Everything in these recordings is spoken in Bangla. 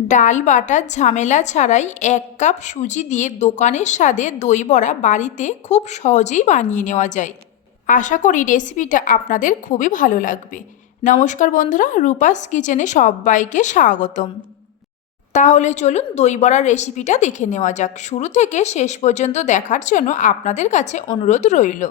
ডাল বাটার ঝামেলা ছাড়াই এক কাপ সুজি দিয়ে দোকানের স্বাদে দই বড়া বাড়িতে খুব সহজেই বানিয়ে নেওয়া যায়। আশা করি রেসিপিটা আপনাদের খুবই ভালো লাগবে। নমস্কার বন্ধুরা, রূপাস কিচেনে সবাইকে স্বাগতম। তাহলে চলুন দই বড়ার রেসিপিটা দেখে নেওয়া যাক। শুরু থেকে শেষ পর্যন্ত দেখার জন্য আপনাদের কাছে অনুরোধ রইল।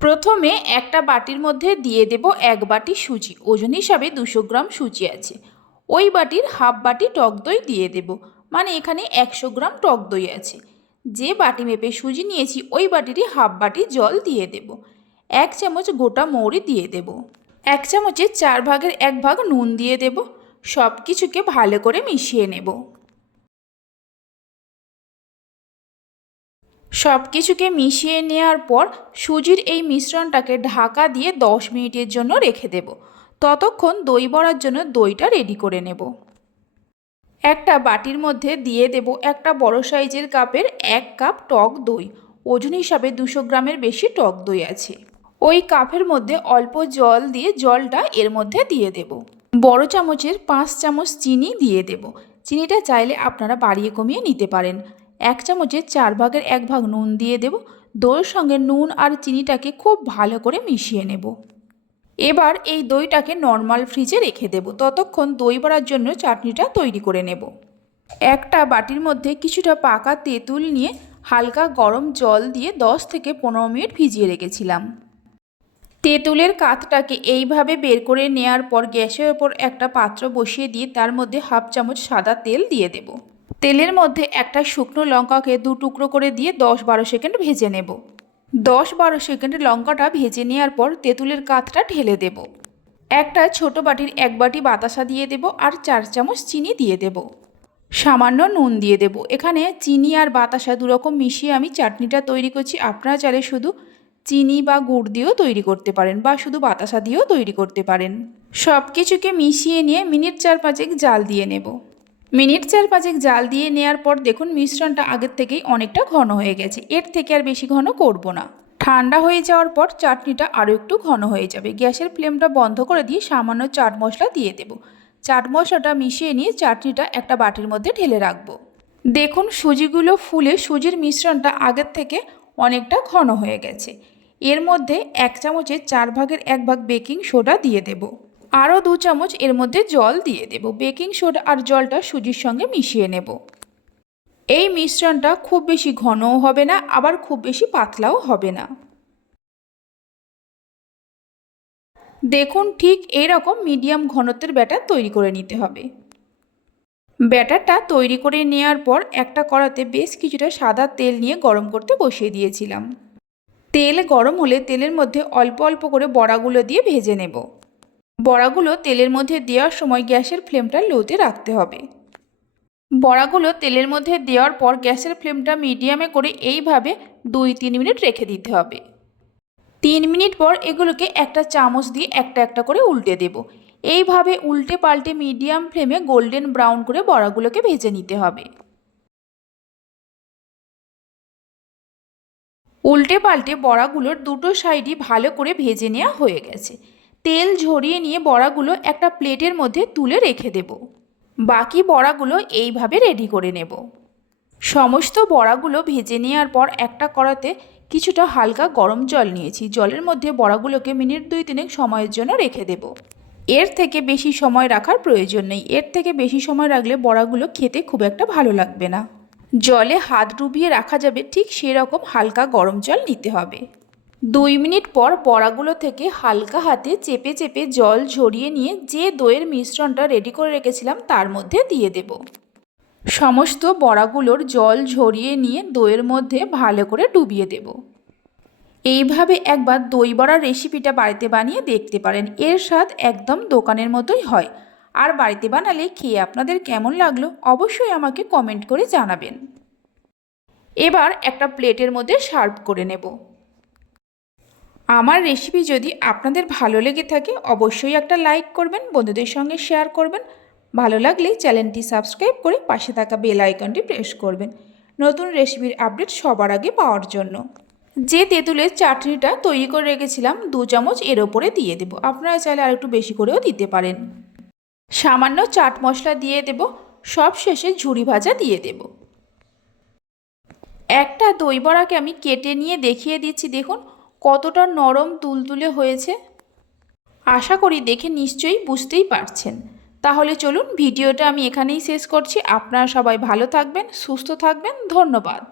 প্রথমে একটা বাটির মধ্যে দিয়ে দেব এক বাটি সুজি। ওজন হিসাবে দুশো গ্রাম সুজি আছে। ওই বাটির হাফ বাটি টক দই দিয়ে দেব। মানে এখানে একশো গ্রাম টক দই আছে। যে বাটি মেপে সুজি নিয়েছি, ওই বাটিরই হাফ বাটি জল দিয়ে দেব। এক চামচ গোটা মৌরি দিয়ে দেব। এক চামচে চার ভাগের এক ভাগ নুন দিয়ে দেব। সব কিছুকে ভালো করে মিশিয়ে নেব। সব কিছুকে মিশিয়ে নেওয়ার পর সুজির এই মিশ্রণটাকে ঢাকা দিয়ে দশ মিনিটের জন্য রেখে দেব। ততক্ষণ দই বড়ার জন্য দইটা রেডি করে নেব। একটা বাটির মধ্যে দিয়ে দেব একটা বড় সাইজের কাপের এক কাপ টক দই। ওজন হিসাবে দুশো গ্রামের বেশি টক দই আছে। ওই কাপের মধ্যে অল্প জল দিয়ে জলটা এর মধ্যে দিয়ে দেব। বড় চামচের পাঁচ চামচ চিনি দিয়ে দেব। চিনিটা চাইলে আপনারা বাড়িয়ে কমিয়ে নিতে পারেন। এক চামচের চার ভাগের এক ভাগ নুন দিয়ে দেব। দইয়ের সঙ্গে নুন আর চিনিটাকে খুব ভালো করে মিশিয়ে নেব। এবার এই দইটাকে নর্মাল ফ্রিজে রেখে দেব। ততক্ষণ দই বড়ার জন্য চাটনিটা তৈরি করে নেব। একটা বাটির মধ্যে কিছুটা পাকা তেঁতুল নিয়ে হালকা গরম জল দিয়ে দশ থেকে পনেরো মিনিট ভিজিয়ে রেখেছিলাম। তেঁতুলের কাতটাকে এইভাবে বের করে নেওয়ার পর গ্যাসের ওপর একটা পাত্র বসিয়ে দিয়ে তার মধ্যে হাফ চামচ সাদা তেল দিয়ে দেব। তেলের মধ্যে একটা শুকনো লঙ্কাকে দু টুকরো করে দিয়ে দশ বারো সেকেন্ড ভেজে নেব। দশ বারো সেকেন্ড লঙ্কাটা ভেজে নেওয়ার পর তেঁতুলের কাতটা ঢেলে দেব। একটা ছোট বাটির এক বাটি বাতাসা দিয়ে দেব আর চার চামচ চিনি দিয়ে দেব। সামান্য নুন দিয়ে দেব। এখানে চিনি আর বাতাসা দুরকম মিশিয়ে আমি চাটনিটা তৈরি করছি। আপনারা চাইলে শুধু চিনি বা গুড় দিয়েও তৈরি করতে পারেন বা শুধু বাতাসা দিয়েও তৈরি করতে পারেন। সব কিছুকে মিশিয়ে নিয়ে মিনিট চার পাঁচেক জাল দিয়ে নেব। মিনিট চার পাঁচেক জাল দিয়ে নেওয়ার পর দেখুন মিশ্রণটা আগের থেকেই অনেকটা ঘন হয়ে গেছে। এর থেকে আর বেশি ঘন করব না। ঠান্ডা হয়ে যাওয়ার পর চাটনিটা আরও একটু ঘন হয়ে যাবে। গ্যাসের ফ্লেমটা বন্ধ করে দিয়ে সামান্য চাট মশলা দিয়ে দেব। চাট মশলাটা মিশিয়ে নিয়ে চাটনিটা একটা বাটির মধ্যে ঢেলে রাখব। দেখুন সুজিগুলো ফুলে সুজির মিশ্রণটা আগের থেকে অনেকটা ঘন হয়ে গেছে। এর মধ্যে এক চামচের চার ভাগের এক ভাগ বেকিং সোডা দিয়ে দেব। আরও দু চামচ এর মধ্যে জল দিয়ে দেব। বেকিং সোডা আর জলটা সুজির সঙ্গে মিশিয়ে নেব। এই মিশ্রণটা খুব বেশি ঘনও হবে না, আবার খুব বেশি পাতলাও হবে না। দেখুন, ঠিক এইরকম মিডিয়াম ঘনত্বের ব্যাটার তৈরি করে নিতে হবে। ব্যাটারটা তৈরি করে নেওয়ার পর একটা কড়াতে বেশ কিছুটা সাদা তেল নিয়ে গরম করতে বসিয়ে দিয়েছিলাম। তেল গরম হলে তেলের মধ্যে অল্প অল্প করে বড়াগুলো দিয়ে ভেজে নেব। বড়াগুলো তেলের মধ্যে দেওয়ার সময় গ্যাসের ফ্লেমটা লোতে রাখতে হবে। বড়াগুলো তেলের মধ্যে দেওয়ার পর গ্যাসের ফ্লেমটা মিডিয়ামে করে এইভাবে দুই তিন মিনিট রেখে দিতে হবে। তিন মিনিট পর এগুলোকে একটা চামচ দিয়ে একটা একটা করে উল্টে দেব। এইভাবে উল্টে পাল্টে মিডিয়াম ফ্লেমে গোল্ডেন ব্রাউন করে বড়াগুলোকে ভেজে নিতে হবে। উল্টে পাল্টে বড়াগুলোর দুটো সাইডই ভালো করে ভেজে নেওয়া হয়ে গেছে। তেল ঝরিয়ে নিয়ে বড়াগুলো একটা প্লেটের মধ্যে তুলে রেখে দেব। বাকি বড়াগুলো এইভাবে রেডি করে নেব। সমস্ত বড়াগুলো ভেজে নেওয়ার পর একটা কড়াতে কিছুটা হালকা গরম জল নিয়েছি। জলের মধ্যে বড়াগুলোকে মিনিট দুই তিনেক সময়ের জন্য রেখে দেব। এর থেকে বেশি সময় রাখার প্রয়োজন নেই। এর থেকে বেশি সময় রাখলে বড়াগুলো খেতে খুব একটা ভালো লাগবে না। জলে হাত ডুবিয়ে রাখা যাবে ঠিক সেরকম হালকা গরম জল নিতে হবে। দুই মিনিট পর বড়াগুলো থেকে হালকা হাতে চেপে চেপে জল ঝরিয়ে নিয়ে যে দইয়ের মিশ্রণটা রেডি করে রেখেছিলাম তার মধ্যে দিয়ে দেব। সমস্ত বড়াগুলোর জল ঝরিয়ে নিয়ে দইয়ের মধ্যে ভালো করে ডুবিয়ে দেব। এইভাবে একবার দই বড়ার রেসিপিটা বাড়িতে বানিয়ে দেখতে পারেন। এর স্বাদ একদম দোকানের মতোই হয়। আর বাড়িতে বানালে খেয়ে আপনাদের কেমন লাগল অবশ্যই আমাকে কমেন্ট করে জানাবেন। এবার একটা প্লেটের মধ্যে সার্ভ করে নেব। আমার রেসিপি যদি আপনাদের ভালো লেগে থাকে, অবশ্যই একটা লাইক করবেন, বন্ধুদের সঙ্গে শেয়ার করবেন। ভালো লাগলে চ্যানেলটি সাবস্ক্রাইব করে পাশে থাকা বেল আইকনটি প্রেস করবেন। নতুন রেসিপির আপডেট সবার আগে পাওয়ার জন্য। যে তেঁতুলের চাটনিটা তৈরি করে রেখেছিলাম, দু চামচ এর ওপরে দিয়ে দেবো। আপনারা চাইলে আর একটু বেশি করেও দিতে পারেন। সামান্য চাট মশলা দিয়ে দেব, সব শেষে ঝুড়ি ভাজা দিয়ে দেব। একটা দই বড়াকে আমি কেটে নিয়ে দেখিয়ে দিচ্ছি, দেখুন। কতটা নরম তুলতুলে হয়েছে? আশা করি দেখে নিশ্চয়ই বুঝতেই পারছেন। তাহলে চলুন ভিডিওটা আমি এখানেই শেষ করছি। আপনারা সবাই ভালো থাকবেন, সুস্থ থাকবেন। ধন্যবাদ।